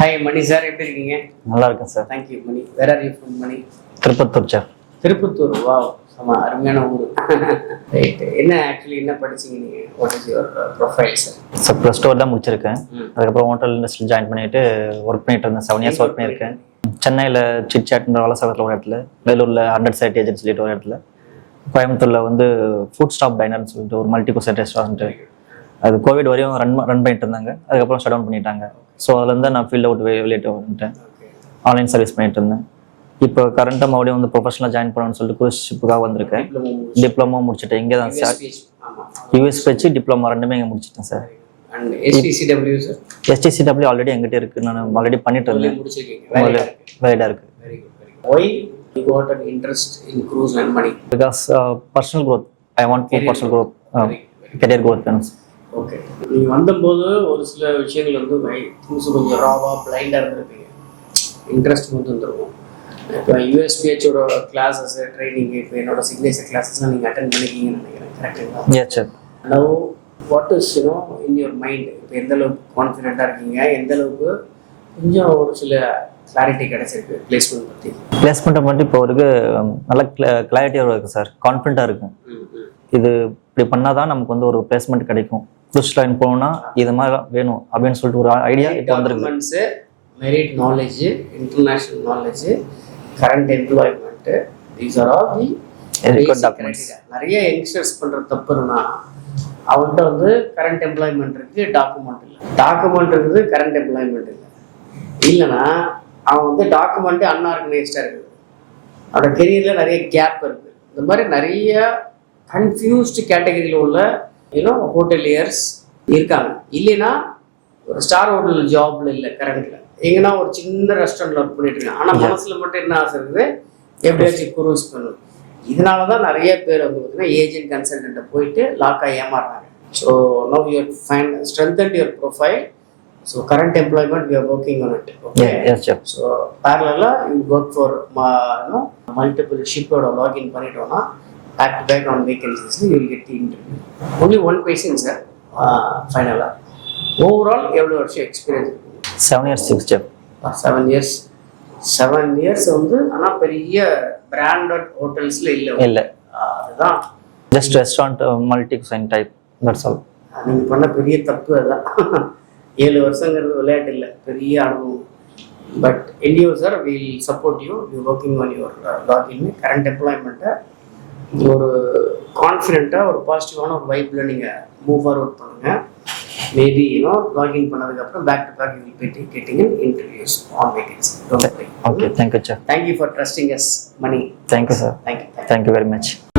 Hi மணி sir, எப்படி இருக்கீங்க? நல்லா இருக்கேன் sir. Thank you money. Where are you from money? Tirupattur sir. Tirupattur, wow, ஆமா, அருமையான ஊர். ரைட். என்ன ஆக்சுவலி என்ன படிச்சீங்க நீங்க? What is your profile sir? Sir plus two தான் முடிச்சிருக்கேன். அதுக்கப்புறம் ஹோட்டல் இண்டஸ்ட்ரியில் ஜாயின் பண்ணிட்டு ஒர்க் பண்ணிட்டு இருந்தேன். 7 இயர்ஸ் ஒர்க் பண்ணியிருக்கேன். சென்னையில் சிட்சாட்ன்ற வளசகத்தில் ஒரு இடத்துல, வேலூரில் 100 சைட் ஏஜென்ட் சொல்லிட்டு ஒரு இடத்துல, கோயம்புத்தூரில் வந்து ஃபுட் ஸ்டாப் டைனர்னு சொல்லிட்டு ஒரு மல்டி குசைட் ரெஸ்டாரண்ட்டு. அது கோவிட் வரையும் ரன் பண்ணிட்டு இருந்தாங்க. அதுக்கப்புறம் ஷட் டவுன் பண்ணிட்டாங்க. ஸோ அதுலேருந்து நான் ஃபீல்ட் அவுட் வெளியிட்டு வந்துட்டேன். ஆன்லைன் சர்வீஸ் பண்ணிட்டு இருந்தேன். இப்போ கரண்ட்டாக மறுபடியும் வந்து ப்ரொஃபஷனலாக ஜாயின் பண்ணணும்னு சொல்லிட்டு குரூஸ்ஷிப்புக்காக வந்திருக்கேன். டிப்ளமோ முடிச்சுட்டேன். இங்கே தான் சார். யூஎஸ் வச்சு டிப்ளமோ ரெண்டுமே இங்கே முடிச்சிட்டேன் sir. STCW sir? STCW already எங்கிட்ட இருக்குது. நான் ஆல்ரெடி பண்ணிட்டு இருந்தேன். வேலையாக இருக்குது. Why you got an interest in cruise and money? Because personal growth. I want for personal growth. Career growth வேணும். ஓகே. நீங்கள் வந்தபோது ஒரு சில விஷயங்கள் வந்து கொஞ்சம் ராவாக பிளைண்டாக இருந்திருப்பீங்க. இன்ட்ரெஸ்ட் வந்து வந்துருக்கும். இப்போ USPHோட கிளாஸஸ் ட்ரைனிங், இப்போ என்னோட சிக்னேச்சர் கிளாஸஸ்லாம் நீங்கள் அட்டென்ட் பண்ணிக்கிங்கன்னு நினைக்கிறேன். கரெக்டுங்களா? Yes sir. Now what is in your mind? இப்போ எந்த அளவுக்கு கான்ஃபிடென்ட்டாக இருக்கீங்க? எந்த அளவுக்கு கொஞ்சம் ஒரு சில கிளாரிட்டி கிடைச்சிருக்கு பிளேஸ்மெண்ட் பற்றி? பிளேஸ்மெண்ட்டை மட்டும் இப்போ ஒரு நல்ல கிளாரிட்டியாக இருக்குது சார். கான்ஃபிடென்ட்டாக இருக்கும். இது இப்படி பண்ணால் தான் நமக்கு வந்து ஒரு பிளேஸ்மெண்ட் கிடைக்கும். க்ரூஸ் லைன் போகணும்னா இது மாதிரி வேணும் அப்படின்னு சொல்லிட்டு ஒரு ஐடியா இப்போ வந்துருக்கு. Merit knowledge, international knowledge, current employment, these are all the documents. நிறைய யங்ஸ்டர்ஸ் பண்ணுற தப்புன்னா அவன்கிட்ட வந்து கரண்ட் எம்ப்ளாய்மெண்ட் இருக்குது, டாக்குமெண்ட் இல்லை. டாக்குமெண்ட் இருக்குது, கரண்ட் எம்ப்ளாய்மெண்ட் இல்லை. இல்லைன்னா அவன் வந்து டாக்குமெண்ட்டு அன்ஆர்கனைஸ்டாக இருக்குது. அவனோட கெரியரில் நிறைய கேப் இருக்குது. இந்த மாதிரி நிறைய கன்ஃபியூஸ்டு கேட்டகரியில் உள்ள ஹோட்டலியர்ஸ் இருக்காங்க. இல்லைன்னா ஒரு ஸ்டார் ஹோட்டல் ஜாப்ல இல்லை, கரண்ட்ல எங்கன்னா ஒரு சின்ன ரெஸ்டாரண்ட்ல ஒர்க் பண்ணிட்டு இருக்காங்க. ஆனால் மனசுல மட்டும் என்ன ஆசை இருக்குது, எப்படியாச்சும் குரூஸ் பண்ணணும். இதனால தான் நிறைய பேர் வந்து பார்த்தீங்கன்னா ஏஜென்ட் கன்சல்டன்ட்டை போயிட்டு லாக்காக ஏமாறுறாங்க. So now you find strengthen your profile. So current employment we are working on it. Okay. So பேரலாக you work for multiple ஷிப்போட login பண்ணிட்டோம்னா back to back on vacancies you will get the interview. Only one question sir, final overall எவ்வளவு வருஷம் experience? 7 years 6 job. 7 years வந்து ஆனா பெரிய branded ஹோட்டல்ஸ்ல இல்ல. அதுதான் just restaurant multi cuisine type, that's all. நீங்க பண்ண பெரிய தப்பு அதான். 7 வருஷங்கிறது விளையாட்டு இல்லை, பெரிய அனுபவம். But என்டிஓ sir will support you working on your login. Current எம்ப்ளாய்மெண்ட்டை ஒரு கான்ஃபிடென்ட்டாக ஒரு பாசிட்டிவான ஒரு வைப்பில் நீங்கள் மூவ் ஃபார்வர்ட் பண்ணுங்கள். மேபி லாகின் பண்ணதுக்கப்புறம் back to back you will be getting interviews on vacancy. Okay, thank you sir. Thank you for trusting as money. Thank you sir. Thank you very much.